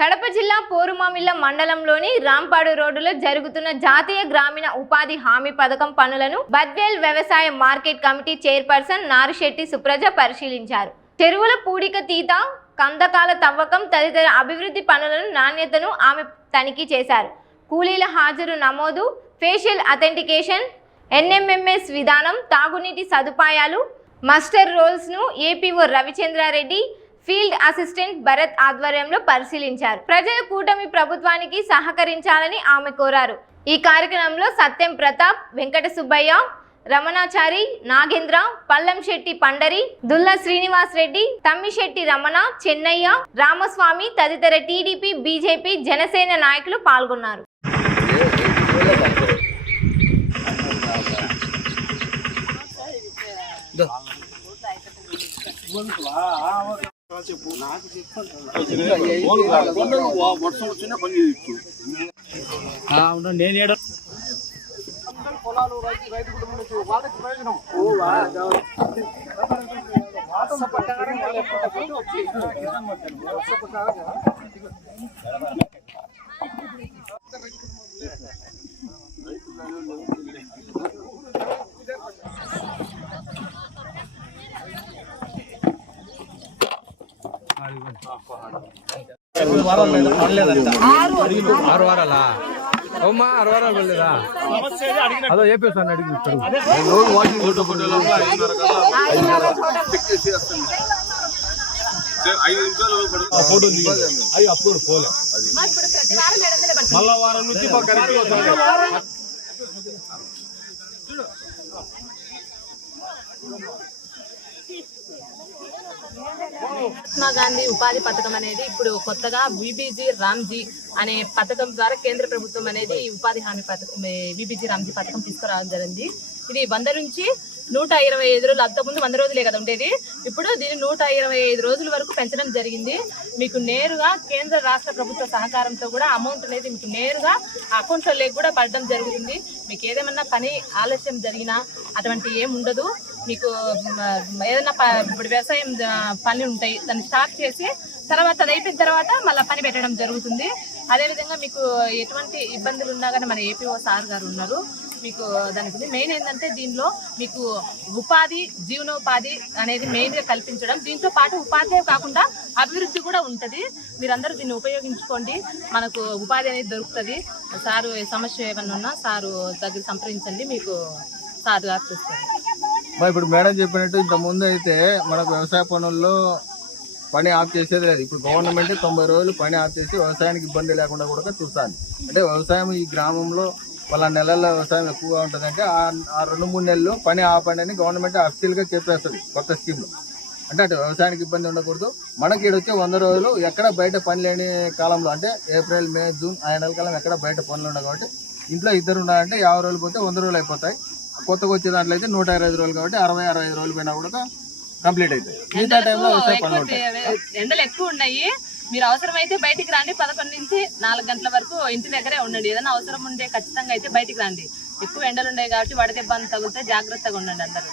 కడప జిల్లా పోరుమామిళ్ళ మండలంలోని రాంపాడు రోడ్డులో జరుగుతున్న జాతీయ గ్రామీణ ఉపాధి హామీ పథకం పనులను బద్వేల్ వ్యవసాయ market committee chairperson Narisetti Supraja పరిశీలించారు. చెరువుల పూడిక తీత, కందకాల తవ్వకం తదితర అభివృద్ధి పనులను నాణ్యతను ఆమె తనిఖీ చేశారు. కూలీల హాజరు నమోదు, ఫేషియల్ అథెంటికేషన్, ఎన్ఎంఎంఎస్ విధానం, తాగునీటి సదుపాయాలు, మస్టర్ రోల్స్ ను APO Ravichandra Reddy, field assistant Bharat ఆధ్వర్యంలో పరిశీలించారు. ప్రజలు కూటమి ప్రభుత్వానికి సహకరించాలని ఆమె కోరారు. ఈ కార్యక్రమంలో సత్యం ప్రతాప్, వెంకట సుబ్బయ్య, రమణాచారి, నాగేంద్ర, పల్లంశెట్టి పండరి, దుల్ల శ్రీనివాస్ రెడ్డి, తమ్మిశెట్టి రమణ, చెన్నయ్య, రామస్వామి తదితర టీడీపీ, బీజేపీ, జనసేన నాయకులు పాల్గొన్నారు. నేను పొలాలు రైతు కుటుంబం వాళ్ళకి ప్రయోజనం ఆరు వారాలా అమ్మా 6 వారాలు పడలేదా? అదో ఏపీ సార్ అడిగిస్తారు. అప్పుడు పోలే మళ్ళా వారం నుంచి మహాత్మా గాంధీ ఉపాధి పథకం అనేది ఇప్పుడు కొత్తగా విబిజి రామ్జీ అనే పథకం ద్వారా కేంద్ర ప్రభుత్వం అనేది ఉపాధి హామీ పథకం విబిజి రామ్జీ పథకం తీసుకురావడం జరిగింది. ఇది 100 నుంచి 125 రోజులు, అంతకుముందు 100 రోజులే కదా ఉండేది. ఇప్పుడు దీన్ని 125 రోజుల వరకు పెంచడం జరిగింది. మీకు నేరుగా కేంద్ర రాష్ట్ర ప్రభుత్వ సహకారంతో కూడా అమౌంట్ అనేది మీకు నేరుగా అకౌంట్స్లో కూడా పడడం జరుగుతుంది. మీకు ఏదేమన్నా పని ఆలస్యం జరిగినా అటువంటి ఏం ఉండదు. మీకు ఏదైనా ఇప్పుడు వ్యవసాయం పని ఉంటాయి, దాన్ని స్టార్ట్ చేసి తర్వాత అది అయిపోయిన తర్వాత మళ్ళీ పని పెట్టడం జరుగుతుంది. అదేవిధంగా మీకు ఎటువంటి ఇబ్బందులు ఉన్నా కానీ మన ఏపీఓ సార్ గారు ఉన్నారు. మీకు దానికి మెయిన్ ఏంటంటే దీనిలో మీకు ఉపాధి, జీవనోపాధి అనేది మెయిన్గా కల్పించడం. దీంతో పాటు ఉపాధి కాకుండా అభివృద్ధి కూడా ఉంటుంది. మీరందరూ దీన్ని ఉపయోగించుకోండి, మనకు ఉపాధి అనేది దొరుకుతుంది. సారు సమస్య ఏమన్నా ఉన్నా సారు దగ్గర సంప్రదించండి, మీకు సార్ గారు చూస్తారు. ఇప్పుడు మేడం చెప్పినట్టు ఇంత ముందు అయితే మనకు వ్యవసాయ పనుల్లో పని ఆఫ్ చేసేది లేదు. ఇప్పుడు గవర్నమెంట్ 90 రోజులు పని ఆఫ్ చేసి వ్యవసాయానికి ఇబ్బంది లేకుండా కూడా చూస్తాను. అంటే వ్యవసాయం ఈ గ్రామంలో వాళ్ళ నెలల్లో వ్యవసాయం ఎక్కువగా ఉంటుందంటే ఆ 2-3 నెలలు పని ఆపండి అని గవర్నమెంట్ అఫీషియల్గా చెప్పేస్తుంది కొత్త స్కీమ్లో. అంటే అటు వ్యవసాయానికి ఇబ్బంది ఉండకూడదు. మనకి ఇక్కడ వచ్చే 100 రోజులు ఎక్కడ బయట పని లేని కాలంలో, అంటే ఏప్రిల్, మే, జూన్ ఆ నెల కాలం ఎక్కడ బయట పనులు ఉండవు. కాబట్టి ఇంట్లో 2 ఉండాలంటే 50 రోజులు పోతే 100 రోజులు అయిపోతాయి. కొత్తగా వచ్చే దాంట్లో అయితే 125 రోజులు కాబట్టి 60-65 రోజులు పోయినా కూడా కంప్లీట్ అవుతాయి. మిగతా టైంలో వ్యవసాయ పనులు ఉంటాయి. ఎండలు ఎక్కువ ఉన్నాయి. మీరు అవసరమైతే బయటికి రండి. 11 నుంచి 4 గంటల వరకు ఇంటి దగ్గరే ఉండండి. ఏదైనా అవసరం ఉంటే ఖచ్చితంగా అయితే బయటికి రండి. ఎక్కువ ఎండలు ఉన్నాయి కాబట్టి వడదెబ్బ తగిలితే జాగ్రత్తగా ఉండండి అందరూ.